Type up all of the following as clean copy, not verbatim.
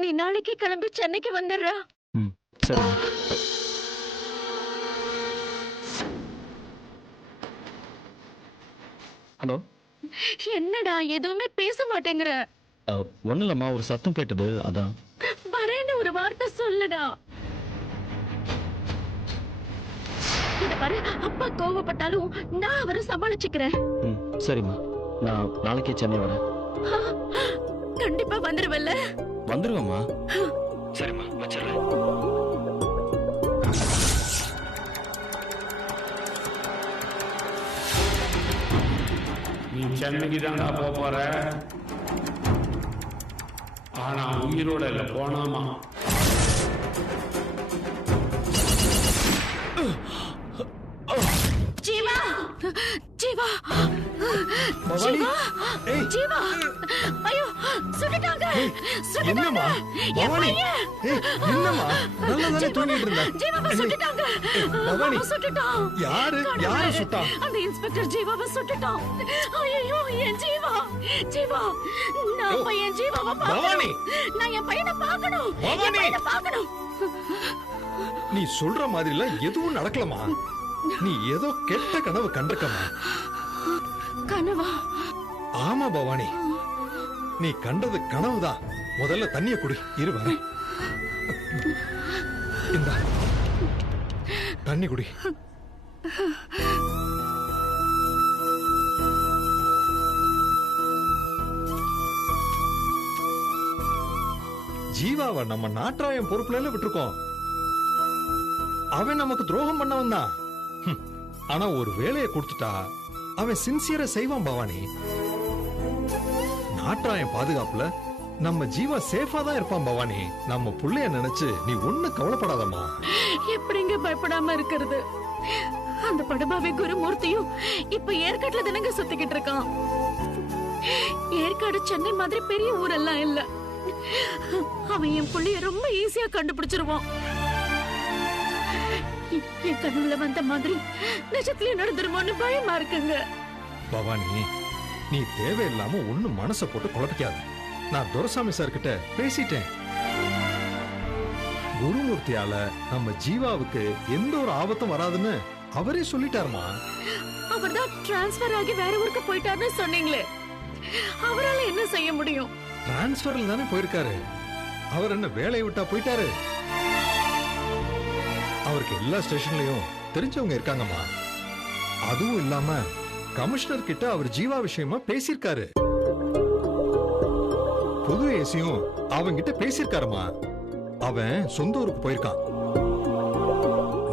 நீ நாளைக்கு கிளம்பி சென்னைக்கு வந்துடுறா. சரி. ஹலோ. என்னடா எதுவுமே பேச மாட்டேங்கிற? ஒன்றும் இல்லைம்மா, ஒரு சத்தம் கேட்டது அதான். வரேன்னு ஒரு வார்த்தை சொல்லுடா. இத பாரு, அப்பா கோவப்பட்டாலும் நான் அவரை சமாளிச்சுக்கிறேன். சரிம்மா, நான் நாளைக்கே சென்னை வரேன். கண்டிப்பா வந்துருவல்ல? வந்துருவேம்மா. சரிம்மா, வச்சிடுறேன். நீ சென்னைக்கு தான்டா போற. ஆனா உயிரோட இல்ல, போனாமா. ஜீவா, ஜீவா, ஜீவா, ஜீவா, ஐயோ, சுட்டுட்டாங்க. என்னம்மா பவானி? என்னம்மா, நல்லா தானே தூங்கிட்டு இருந்த? ஜீவாவை சுட்டுட்டாங்க. பவானி, சுட்டுட்டான். யாரு சுட்டா? அந்த இன்ஸ்பெக்டர் ஜீவாவை சுட்டுட்டான். ஐயோ, என் ஜீவா, ஜீவா, நான் பையன் ஜீவாவை பவானி, நான் என் பையனை பார்க்கணும். பவானி, பார்க்கணும். நீ சொல்ற மாதிரி எல்லாம் எதுவும் நடக்கலமா. நீ ஏதோ கெட்ட கனவு கண்டிருக்கமா. கனவா? ஆமா பவானி, நீ கண்டது கனவுதான். முதல்ல தண்ணிய குடி, இரு வரேன். இந்தா தண்ணி குடி. ஜீவாவை நம்ம நாட்டாயம் பொறுப்புல விட்டுருக்கோம். அவன் நமக்கு துரோகம் பண்ணவன் தான். ஆனா ஒரு வேலையை கொடுத்துட்டா அவன் சின்சியரா செய்வான் பவானி. நாட்டாயம் பாதுகாப்புல நம்ம ஜீவா சேஃபா தான் இருப்பான் பவானி. நம்ம புள்ளைய நினைச்சு நீ ஒண்ணு கவலைப்படாதம்மா. எப்படிங்க பயப்படாம இருக்கிறது? அந்த படுபாவி குருமூர்த்தியும் இப்ப ஏற்காட்டுல தானங்க சுத்திக்கிட்டு இருக்கான். ஏற்காடு சென்னை மாதிரி பெரிய ஊரெல்லாம் இல்ல. அவன் என் புள்ளைய ரொம்ப ஈஸியா கண்டுபிடிச்சிருவான். என் கனவுல வந்த மாதிரி நிஜத்திலே நடந்துருமோன்னு பயமா இருக்குங்க. பவானி, நீ தேவையில்லாம ஒண்ணு மனசை போட்டு குழப்பிக்காத. நான் துரைசாமி சார் கிட்ட பேசிட்டேன். குருமூர்த்தியால நம்ம ஜீவாவுக்கு எந்த ஒரு ஆபத்தும் வராதுன்னு அவரே சொல்லிட்டாருமா. அவர்தான் டிரான்ஸ்பர் ஆகி வேற ஊருக்கு போயிட்டாருன்னு சொன்னீங்களே, அவரால என்ன செய்ய முடியும்? டிரான்ஸ்பர்ல தானே போயிருக்காரு. அவர் என்ன வேலையை விட்டா போயிட்டாரு? அவருக்கு எல்லா ஸ்டேஷன்லயும் தெரிஞ்சவங்க இருக்காங்கம்மா. அதுவும் இல்லாம கமிஷனர் கிட்ட அவர் ஜீவா விஷயமா பேசியிருக்காரு. புது ஏசியும் அவங்கிட்ட பேசியிருக்காருமா. அவன் சொந்த ஊருக்கு போயிருக்கான்.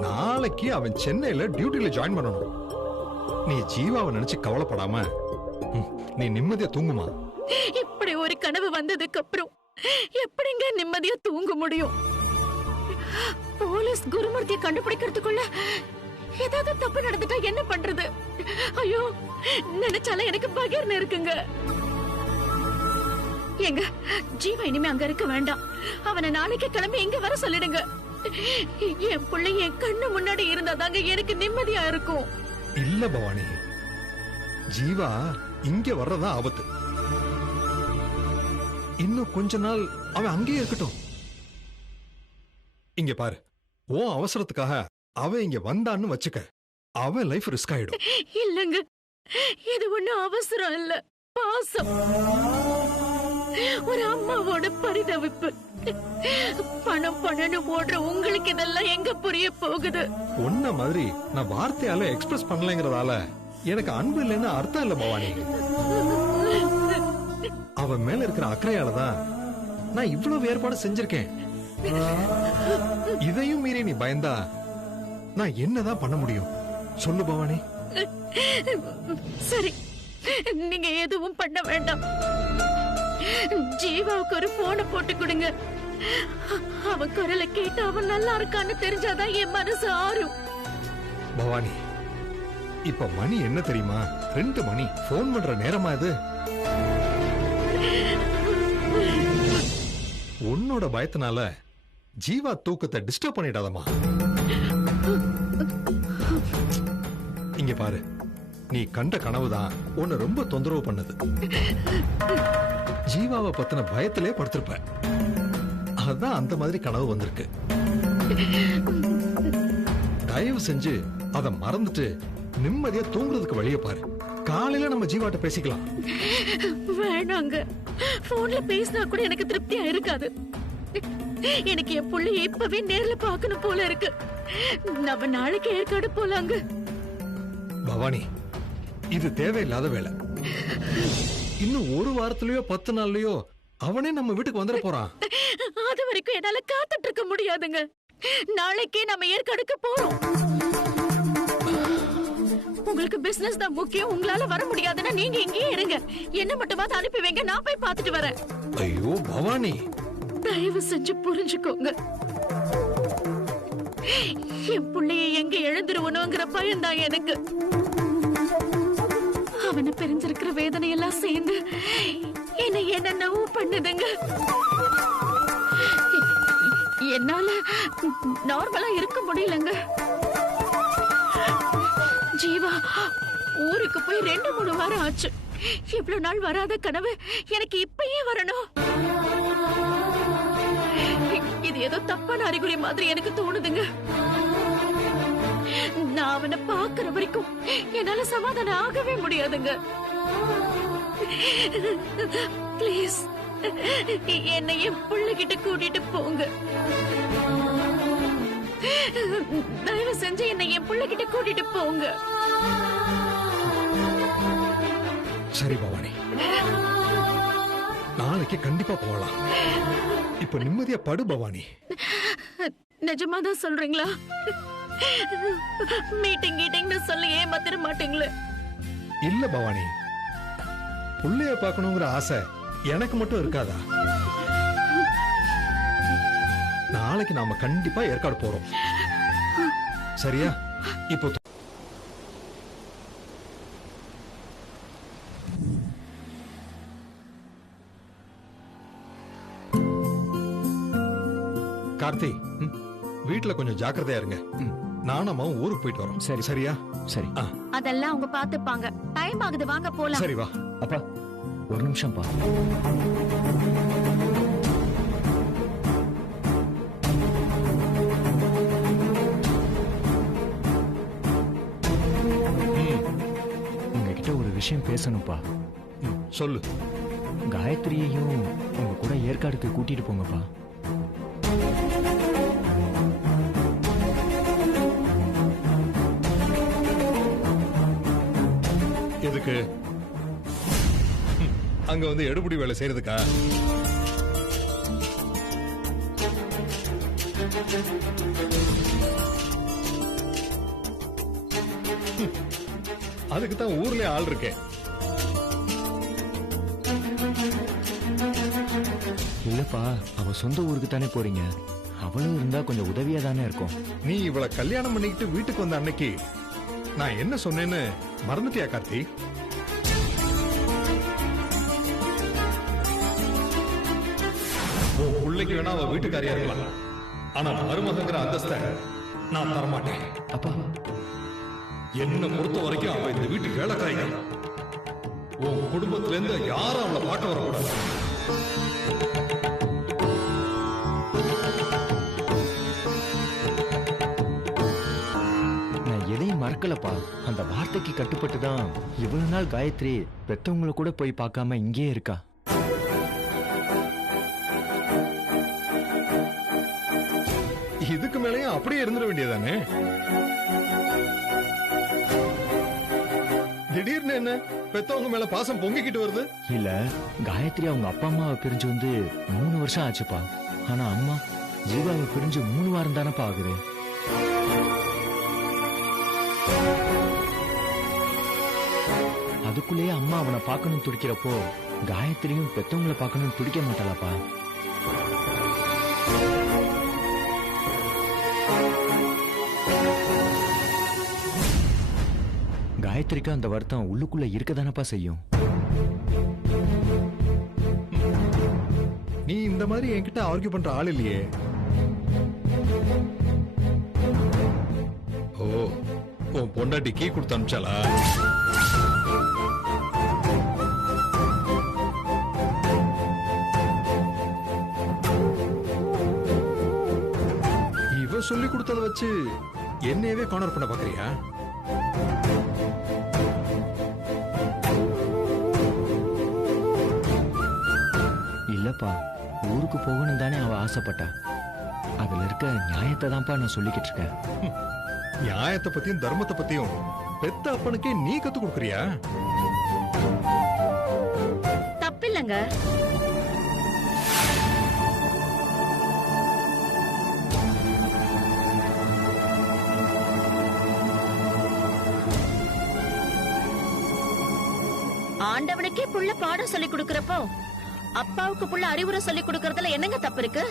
நாளைக்கு அவன் சென்னையில டியூட்டில ஜாயின் பண்ணணும். நீ ஜீவாவை நினைச்சு கவலைப்படாம நீ நிம்மதியா தூங்குமா. இப்படி ஒரு கனவு வந்ததுக்கு அப்புறம் எப்படிங்க நிம்மதியா தூங்க முடியும்? போலீஸ் குருமூர்த்தியை கண்டுபிடிக்கிறதுக்குள்ள ஏதாவது தப்பு நடந்துட்டா என்ன பண்றது? ஐயோ, நினைச்சால எனக்கு பகீர்னு இருக்குங்க. எங்க ஜீவா இனிமே அங்க இருக்க வேண்டாம். அவனை நாளைக்கு கிளம்பி இங்க வர சொல்லிடுங்க. என் பிள்ளை என் கண்ணு முன்னாடி இருந்தாதாங்க எனக்கு நிம்மதியா இருக்கும். இல்ல பவானி, ஜீவா இங்க வர்றதா ஆபத்து. இன்னும் கொஞ்ச நாள் அவன் அங்கேயே இருக்கட்டும். இங்க பாரு, ஓ அவசரத்துக்காக அவன் இங்க வந்தான்னு வச்சுக்க, அவன் லைஃப் ரிஸ்க் ஆயிடும். இல்லங்க, இது ஒண்ணும் அவசரம் இல்ல, பாசம். ஒரு அம்மாவோட பரிதவிப்பு. பணம் பணம்னு ஓடுற உங்களுக்கு இதெல்லாம் எங்க புரிய போகுது? ஒன்ன மாதிரி நான் வார்த்தையால எக்ஸ்பிரஸ் பண்ணலங்கிறதால எனக்கு அன்பு இல்லைன்னு அர்த்தம் இல்ல பவானி. அவன் மேல இருக்கிற அக்கறையாலதான் நான் இவ்வளவு ஏற்பாடு செஞ்சிருக்கேன். இதையும் மீறி நீ பயந்தா நான் என்னதான் பண்ண முடியும் சொல்லு பவானி. சரி, நீங்க எதுவும் பண்ண வேண்டாம். ஜீவாவுக்கு ஒரு போனை போட்டு கொடுங்க. அவன் குரலை கேட்டு அவன் நல்லா இருக்கான்னு தெரிஞ்சாதான் என் மனசு ஆறும். பவானி, இப்ப மணி என்ன தெரியுமா? 2 மணி. போன் பண்ற நேரமா இது? உன்னோட பயத்தினால ஜீவா தூக்கத்தை டிஸ்டர்ப் பண்ணிடாதமா. இங்க பாரு, நீ கண்ட கனவுதான் உன்னை ரொம்ப தொந்தரவு பண்ணது. ஜீவாவை பத்தின பயத்திலே படுத்திருப்ப. அதான் அந்த மாதிரி கனவு வந்திருக்கு. தயவு செஞ்சு அத மறந்துட்டு நிம்மதியா தூங்குறதுக்கு வழிய பாரு. காலையில நம்ம ஜீவாட்ட பேசிக்கலாம். வேணாங்க, போன்ல பேசினா கூட எனக்கு திருப்தியா இருக்காது. எனக்கு என் புள்ளைய இப்பவே நேர்ல பார்க்கணும் போல இருக்கு. நம்ம நாளைக்கு ஏற்காடு போலாங்க. பவானி, இது தேவையில்லாத வேலை. இன்னும் ஒரு வாரத்திலயோ 10 நாள்லயோ அவனே நம்ம வீட்டுக்கு வந்துட போறான். அது வரைக்கும் என்னால காத்துட்டு இருக்க முடியாதுங்க. நாளைக்கே நம்ம ஏற்காடுக்கு போறோம். உங்களுக்கு பிசினஸ் தான் முக்கியம், உங்களால வர முடியாதுன்னா நீங்க இங்கேயே இருங்க. என்ன மட்டுமாவது அனுப்பி வைங்க, நான் போய் பார்த்துட்டு வரேன். ஐயோ பவானி, தயவு செஞ்சு புரிஞ்சுக்கோங்க. என் புள்ளைய எங்க எழுந்துருவனுங்கிற பயம்தான் எனக்கு. அவனை பிரிஞ்சிருக்கிற வேதனையெல்லாம் சேர்ந்து என்ன என்னென்னவோ பண்ணுதுங்க. என்னால நார்மலா இருக்க முடியலங்க. ஜீவா ஊருக்கு போய் 2-3 வாரம் ஆச்சு. இவ்வளவு நாள் வராத கனவு எனக்கு இப்பயே வரணும். இது ஏதோ தப்பான அறிகுறி மாதிரி எனக்கு தோணுதுங்க. நான் அவனை பாக்குற வரைக்கும் என்னால சமாதானம் ஆகவே முடியாதுங்க. பிளீஸ் என்னை என் பிள்ளைகிட்ட கூட்டிட்டு போங்க. தயவு செஞ்சு என்னை என் பிள்ளைகிட்ட கூட்டிட்டு போங்க. சரி பவானி, நாளைக்கு கண்டிப்பா போகலாம். இப்ப நிம்மதியா படு பவானி. நிஜமாதான் சொல்றீங்களா? மீட்டிங் கீட்டிங்னு சொல்லி ஏமாத்திர மாட்டீங்களே? இல்ல பவானி, புள்ளைய பார்க்கணுங்கிற ஆசை எனக்கு மட்டும் இருக்காதா? நாளைக்கு நாம கண்டிப்பா ஏற்காடு போறோம். சரியா? இப்போ கார்த்தி, வீட்டுல கொஞ்சம் ஜாக்கிரதையா இருங்க. நானும் ஊருக்கு போயிட்டு வரோம். சரி. சரியா? சரி. அதெல்லாம் அவங்க பாத்துப்பாங்க. டைம் ஆகுது, வாங்க போலாம். சரி வா. அப்பா ஒரு நிமிஷம் பா. உங்ககிட்ட ஒரு விஷயம் பேசணும்ப்பா. சொல்லு. காயத்ரியையும் உங்க கூட ஏற்காடுக்கு கூட்டிட்டு போங்கப்பா. எதுக்கு? அங்க வந்து எடுபடி வேலை செய்யறதுக்கா? அதுக்கு தான் ஊர்லயே ஆள் இருக்கேன். இல்லப்பா, அவ சொந்த ஊருக்கு தானே போறீங்க. அவளும் இருந்தா கொஞ்சம் உதவியா தானே இருக்கும். நீ இவளை கல்யாணம் பண்ணிக்கிட்டு வீட்டுக்கு வந்த அன்னைக்கு நான் என்ன சொன்னேன்னு மறந்துட்டியா கார்த்தி? உன் பிள்ளைக்கு வேணா அவ வீட்டுக்காரியா இருக்கலாம், ஆனா மருமகங்கிற அந்தஸ்தை நான் தரமாட்டேன். அப்பா, என்ன பொறுத்த வரைக்கும் அவ இந்த வீட்டு வேலைக்காரிங்க. உன் குடும்பத்துல இருந்து யாரும் அவளை பார்க்க வரக்கூடாது. நான் எதையும் மறக்கலப்பா. அந்த வார்த்தைக்கு கட்டுப்பட்டு தான் இவ்வளவு நாள் காயத்ரி பெத்தவங்களை கூட போய் பார்க்காம இங்கே இருக்கா. இதுக்கு மேலேயும் அப்படியே இருந்துட வேண்டியதானே? திடீர்னு என்ன பெத்தவங்க மேல பாசம் பொங்கிக்கிட்டு வருது? இல்ல, காயத்ரி அவங்க அப்பா அம்மாவை பிரிஞ்சு வந்து 3 வருஷம் ஆச்சுப்பா. ஆனா அம்மா ஜீவாவை பிரிஞ்சு 3 வாரம் தானப்பா ஆகுது. அதுக்குள்ளேயே அம்மா அவனை பார்க்கணும் துடிக்கிறப்போ காயத்ரியும் பெத்தவங்களை பார்க்கணும் துடிக்க மாட்டாளாப்பா. காயத்ரிக்கு அந்த வருத்தம் உள்ளுக்குள்ள இருக்கதானப்பா செய்யும். நீ இந்த மாதிரி என்கிட்ட ஆர்கியூ பண்ற ஆள் இல்லையே. ஓ, உன் பொண்டாட்டி கீ கொடுத்து அனுப்பிச்சாளா? அவ சொல்லி கொடுத்தத வச்சு என்னையவே கார்னர் பண்ண பாக்குறியா? இல்லப்பா, ஊருக்கு போகணும் தானே அவ ஆசைப்பட்டா. அதுல இருக்க நியாயத்தை தான்ப்பா நான் சொல்லிக்கிட்டு இருக்கேன். நியாயத்தை பத்தியும் தர்மத்தை பத்தியும் பெத்த அப்பனுக்கே நீ கத்து கொடுக்கறியா? தப்பில்லைங்க. ஆண்டவனுக்கே புள்ள பாடம் சொல்லி கொடுக்கறப்போ அப்பாவுக்கு புள்ள அறிவுரை சொல்லி கொடுக்கறதுல என்னங்க தப்பு இருக்கு?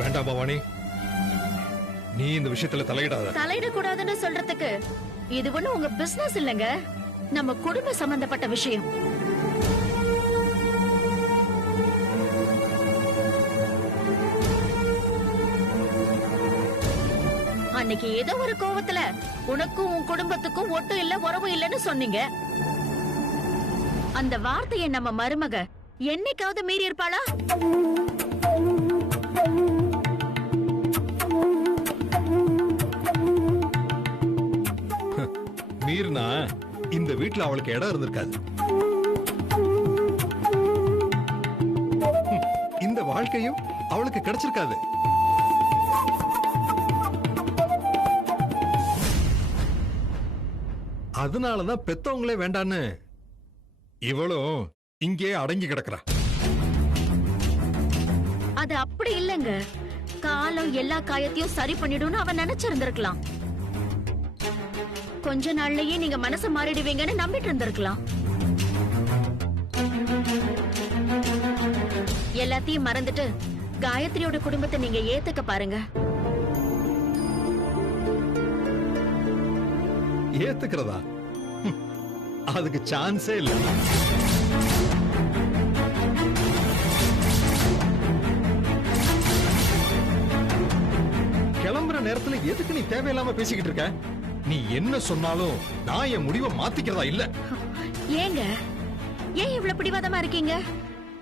வேண்டாம் பவானி, நீ இந்த விஷயத்துல தலையிடாத. தலையிடக்கூடாதுன்னு சொல்றதுக்கு இது ஒண்ணு உங்க பிசினஸ் இல்லங்க, நம்ம குடும்ப சம்பந்தப்பட்ட விஷயம். அன்னைக்கு ஏதோ ஒரு கோவத்துல உனக்கும் உன் குடும்பத்துக்கும் ஒட்டும் இல்ல உறவும் இல்லன்னு சொன்னீங்க. அந்த வார்த்தையை நம்ம மருமக என்னைக்காவது மீறி இருப்பாளா? மீறினா இந்த வீட்டுல அவளுக்கு இடம் இருந்திருக்காது. இந்த வாழ்க்கையும் அவளுக்கு கிடைச்சிருக்காது. அதனாலதான் பெத்தவங்களே வேண்டான்னு இவளும் இங்கே அடங்கி கிடக்குறா. அது அப்படி இல்லங்க, காலம் எல்லா காயத்தையும் சரி பண்ணிடும்னு அவன் நினைச்சிருந்திருக்கலாம். கொஞ்ச நாள்லயே நீங்க மனசு மாறிடுவீங்கன்னு நம்பிட்டு இருந்திருக்கலாம். எல்லாத்தையும் மறந்துட்டு காயத்ரியோட குடும்பத்தை நீங்க ஏத்துக்க பாருங்க. ஏத்துக்கிறதா? அதுக்கு சான்ஸே இல்ல. கிளம்புற நேரத்துல எதுக்கு நீ தேவையில்லாம பேசிக்கிட்டு இருக்க? நீ என்ன சொன்னாலும் நான் என் முடிவை மாத்திக்கிறதா இல்ல. ஏங்க ஏன் இவ்வளவு பிடிவாதமா இருக்கீங்க?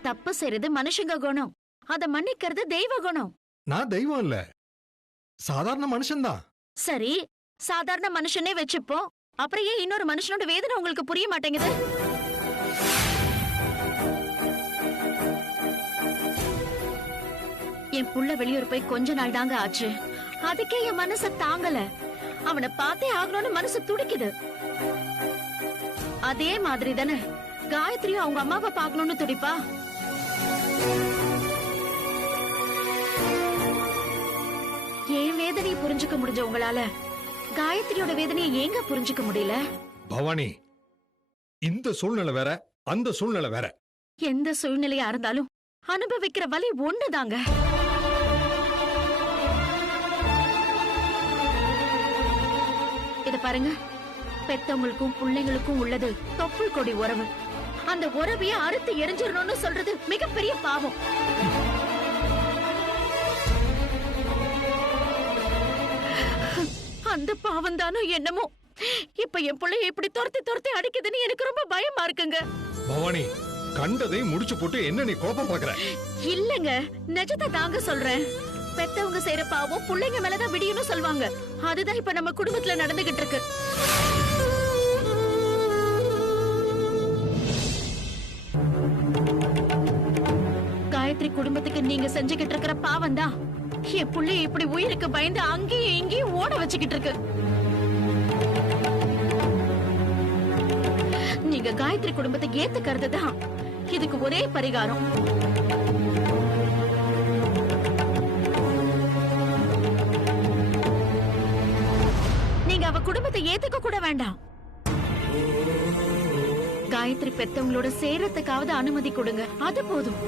தப்பு செய்யறது மனுஷங்க குணம், அத மன்னிக்கிறது தெய்வ குணம். நான் தெய்வம் இல்ல, சாதாரண மனுஷன்தான். சரி, சாதாரண மனுஷனே வச்சுப்போம். அப்புறம் ஏன் இன்னொரு மனுஷனோட வேதனை உங்களுக்கு புரிய மாட்டேங்குது? என் புள்ள வெளியூர் போய் கொஞ்ச நாள் தாங்க ஆச்சு. அதுக்கே என் மனச தாங்கல. அவனை பார்த்தே ஆகணும்னு மனசு துடிக்குது. அதே மாதிரி தானே காயத்ரியும் அவங்க அம்மாவை பார்க்கணும்னு துடிப்பா. என் வேதனையை புரிஞ்சுக்க முடிஞ்ச உங்களால காயத்ரியோட வேதனையை ஏங்க புரிஞ்சுக்க முடியல? பவானி, இந்த சூழ்நிலை வேற, அந்த சூழ்நிலை வேற. எந்த சூழ்நிலையா இருந்தாலும் அனுபவிக்கிற வலி ஒண்ணுதாங்க. இத பாருங்க, பெத்தவங்களுக்கும் பிள்ளைங்களுக்கும் உள்ளது தொப்புள் கொடி உறவு. அந்த உறவையே அறுத்து எரிஞ்சிடணும்னு சொல்றது மிகப்பெரிய பாவம். அந்த பாவம் தானோ என்னமோ இப்ப என் பிள்ளைய இப்படி துரத்தி துரத்தி அடிக்குதுன்னு எனக்கு ரொம்ப பயமா இருக்குங்க. பவானி, கண்டதை முடிச்சு போட்டு என்ன நீ கோபம் பாக்குற? இல்லங்க, நிஜத்தை தாங்க சொல்றேன். பெத்தவங்க செய்யற பாவம் பிள்ளைங்க மேலதான் விடியும்னு சொல்லுவாங்க. அதுதான் இப்ப நம்ம குடும்பத்துல நடந்துகிட்டு இருக்கு. காயத்ரி குடும்பத்துக்கு நீங்க செஞ்சுகிட்டு இருக்கிற பாவம் தான் என் புள்ளைய இப்படி உயிருக்கு பயந்து அங்கேயும் இங்கேயும் ஓட வச்சுக்கிட்டு இருக்கு. நீங்க காயத்ரி குடும்பத்தை ஏத்துக்கிறது தான் இதுக்கு ஒரே பரிகாரம். நீங்க அவ குடும்பத்தை ஏத்துக்க கூட வேண்டாம். காயத்ரி பெத்தவங்களோட சேரத்துக்காவது அனுமதி கொடுங்க, அது போதும்.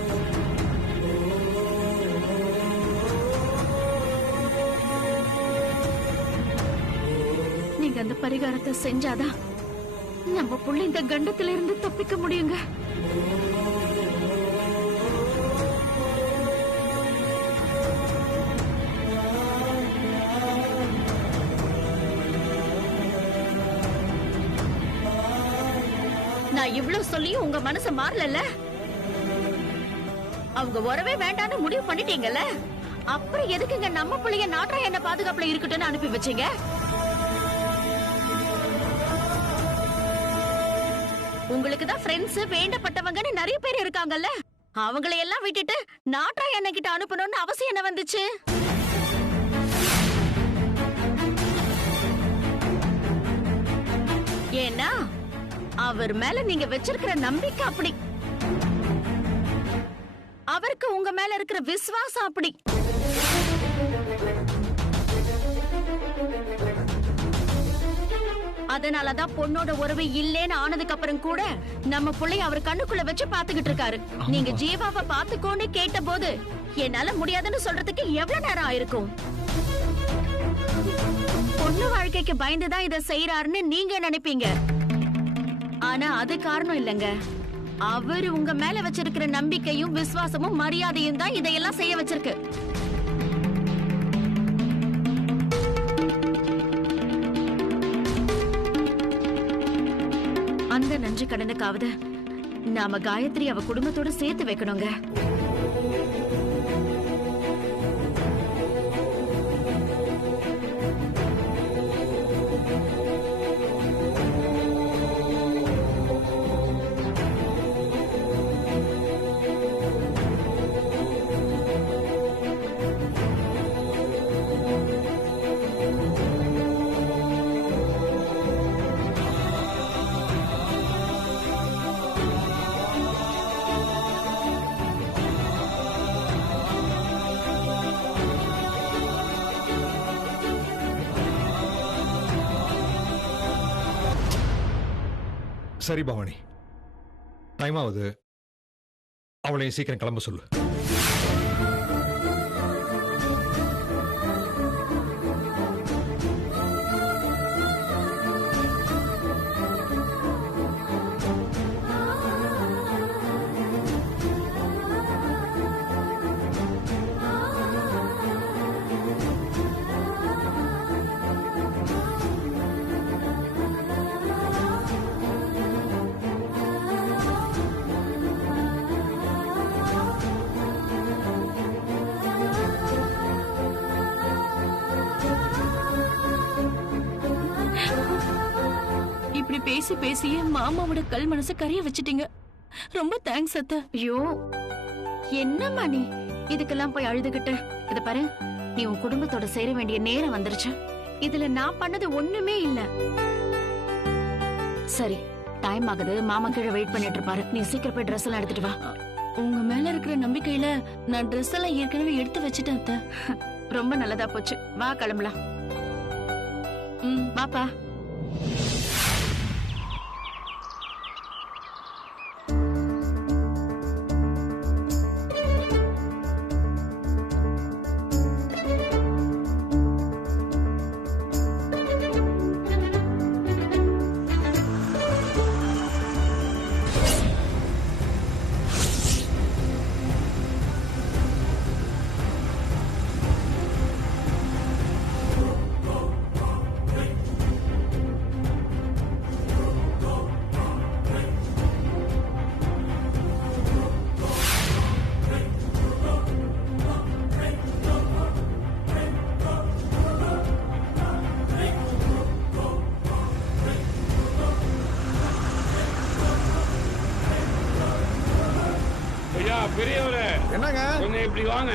நீங்க அந்த பரிகாரத்தை செஞ்சாதான் நம்ம புள்ள இந்த கண்டத்துல இருந்து தப்பிக்க முடியுங்க. நான் இவ்வளவு சொல்லியும் உங்க மனசு மாறல. அவங்க உறவே வேண்டான்னு முடிவு பண்ணிட்டீங்கல்ல, அப்புறம் எதுக்குங்க நம்ம பிள்ளைய நாட்டா என்ன பாதுகாப்புல இருக்கட்டும்னு அனுப்பி வச்சீங்க? உங்களுக்கு தான் ஃப்ரெண்ட்ஸ் வேண்டப்பட்டவங்கன்னு நிறைய பேர் இருக்காங்கல்ல, அவங்களை எல்லாம் விட்டுட்டு நாட்டா என்ன கிட்ட அனுப்பணும்னு அவசியம் என்ன வந்துச்சு? ஏன்னா அவர் மேல நீங்க வச்சிருக்கிற நம்பிக்கை அப்படி, அவருக்கு உங்க மேல இருக்கிற விசுவாசம் அப்படி. அதனாலதான் பொண்ணோட உறவு இல்லேன்னு ஆனதுக்கு அப்புறம் கூட நம்ம புள்ளைய அவர் கண்ணுக்குள்ள வச்சு பாத்துக்கிட்டு இருக்காரு. நீங்க ஜீவாவை பாத்துக்கோன்னு கேட்ட போது என்னால முடியாதுன்னு சொல்றதுக்கு எவ்வளவு நேரம் ஆயிருக்கும்? பொண்ணு வாழ்க்கைக்கு பயந்துதான் இதை செய்யறாருன்னு நீங்க நினைப்பீங்க. ஆனா அது காரணம் இல்லங்க, அவர் உங்க மேல வச்சிருக்கிற நம்பிக்கையும் விசுவாசமும் மரியாதையும் தான் இதையெல்லாம் செய்ய வச்சிருக்கு. அந்த நன்றி கடனுக்காவது நாம காயத்ரி அவ குடும்பத்தோட சேர்த்து வைக்கணுங்க. சரி பவானி, டைம் ஆகுது, அவளையும் சீக்கிரம் கிளம்ப சொல்லு. இப்படி பேசி பேசியே மாமாவோட கல் மனச கரிய வச்சிட்டீங்க. ரொம்ப தேங்க்ஸ் அத்தை. ஐயோ என்னம்மா நீ இதுக்கெல்லாம் போய் அழுதுகிட்டு? இத பாரு, நீ உன் குடும்பத்தோட சேர வேண்டிய நேரம் வந்துருச்சு. இதுல நான் பண்ணது ஒண்ணுமே இல்ல. சரி, டைம் ஆகுது, மாமா கீழே வெயிட் பண்ணிட்டு இருப்பாரு. நீ சீக்கிரம் போய் ட்ரெஸ் எல்லாம் எடுத்துட்டு வா. உங்க மேல இருக்கிற நம்பிக்கையில நான் ட்ரெஸ் எல்லாம் ஏற்கனவே எடுத்து வச்சுட்டேன் அத்தை. ரொம்ப நல்லதா போச்சு, வா கிளம்பலாம். வாப்பா. பெரியவரே, என்னங்க கொஞ்சம் இப்படி வாங்க.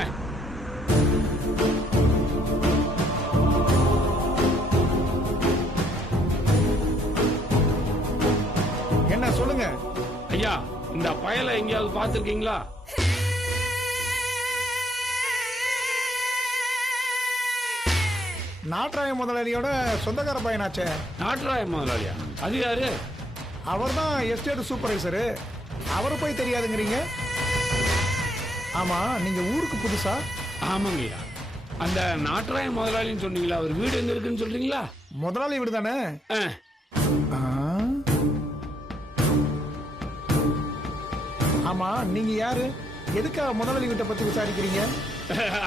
என்ன சொல்லுங்க ஐயா, இந்த பயலை எங்கேயாவது பார்த்திருக்கீங்களா? நாட்டராய முதலாளியோட சொந்தக்கார பையனாச்சே. நாட்டராய முதலாளியா? அது யாரு? அவர் தான் எஸ்டேட் சூப்பர்வைசரு. அவரை போய் தெரியாதுங்கிறீங்க? ஆமா, நீங்க ஊருக்கு புதுசா? ஆமாங்கய்யா. அந்த நாட்டராய முதலாளின்னு சொன்னீங்களா, அவர் வீடு எங்க இருக்குன்னு சொல்றீங்களா? முதலாளி வீடு தானே? ஆமா, நீங்க யாரு? எதுக்காக முதலாளி வீட்டை பத்தி விசாரிக்கிறீங்க?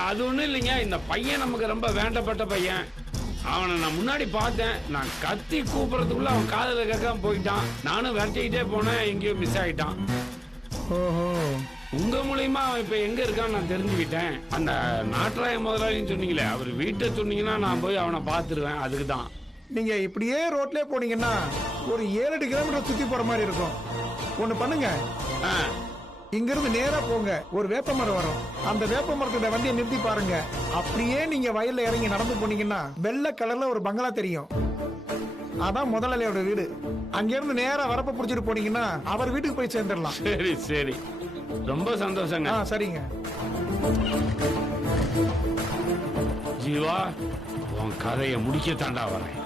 அது ஒண்ணும் இல்லைங்க, இந்த பையன் நமக்கு ரொம்ப வேண்டப்பட்ட பையன். அவனை நான் முன்னாடி பார்த்தேன். நான் கத்தி கூப்பிடறதுக்குள்ள அவன் காதல கேட்காம போயிட்டான். நானும் விரட்டிக்கிட்டே போனேன், எங்கேயோ மிஸ் ஆயிட்டான். ஓஹோ, உங்க மூலியமா அவன் இப்ப எங்க இருக்கான்னு நான் தெரிஞ்சுக்கிட்டேன். அந்த நாட்டராய முதலாளின்னு சொன்னீங்களே, அவர் வீட்டை சொன்னீங்கன்னா நான் போய் அவனை பார்த்துருவேன். அதுக்கு தான். நீங்க இப்படியே ரோட்லயே போனீங்கன்னா ஒரு 7-8 கிலோமீட்டர் சுத்தி போற மாதிரி இருக்கும். ஒண்ணு பண்ணுங்க, ஆ, இங்க இருந்து நேரா போங்க. ஒரு வேப்ப மரம் வரும், அந்த வேப்ப மரத்தோட வண்டியை நிறுத்தி பாருங்க. அப்படியே நீங்க வயல்ல இறங்கி நடந்து போனீங்கன்னா வெள்ளை கலர்ல ஒரு பங்களா தெரியும். அதான் முதலாளியோட வீடு. அங்க இருந்து நேரா வரப்ப புடிச்சிட்டு போனீங்கன்னா அவர் வீட்டுக்கு போய் சேர்ந்துடலாம். சரி சரி, ரொம்ப சந்தோஷங்க. சரிங்க. ஜீவா, உன் கதையை முடிக்க தாண்டா வரேன்.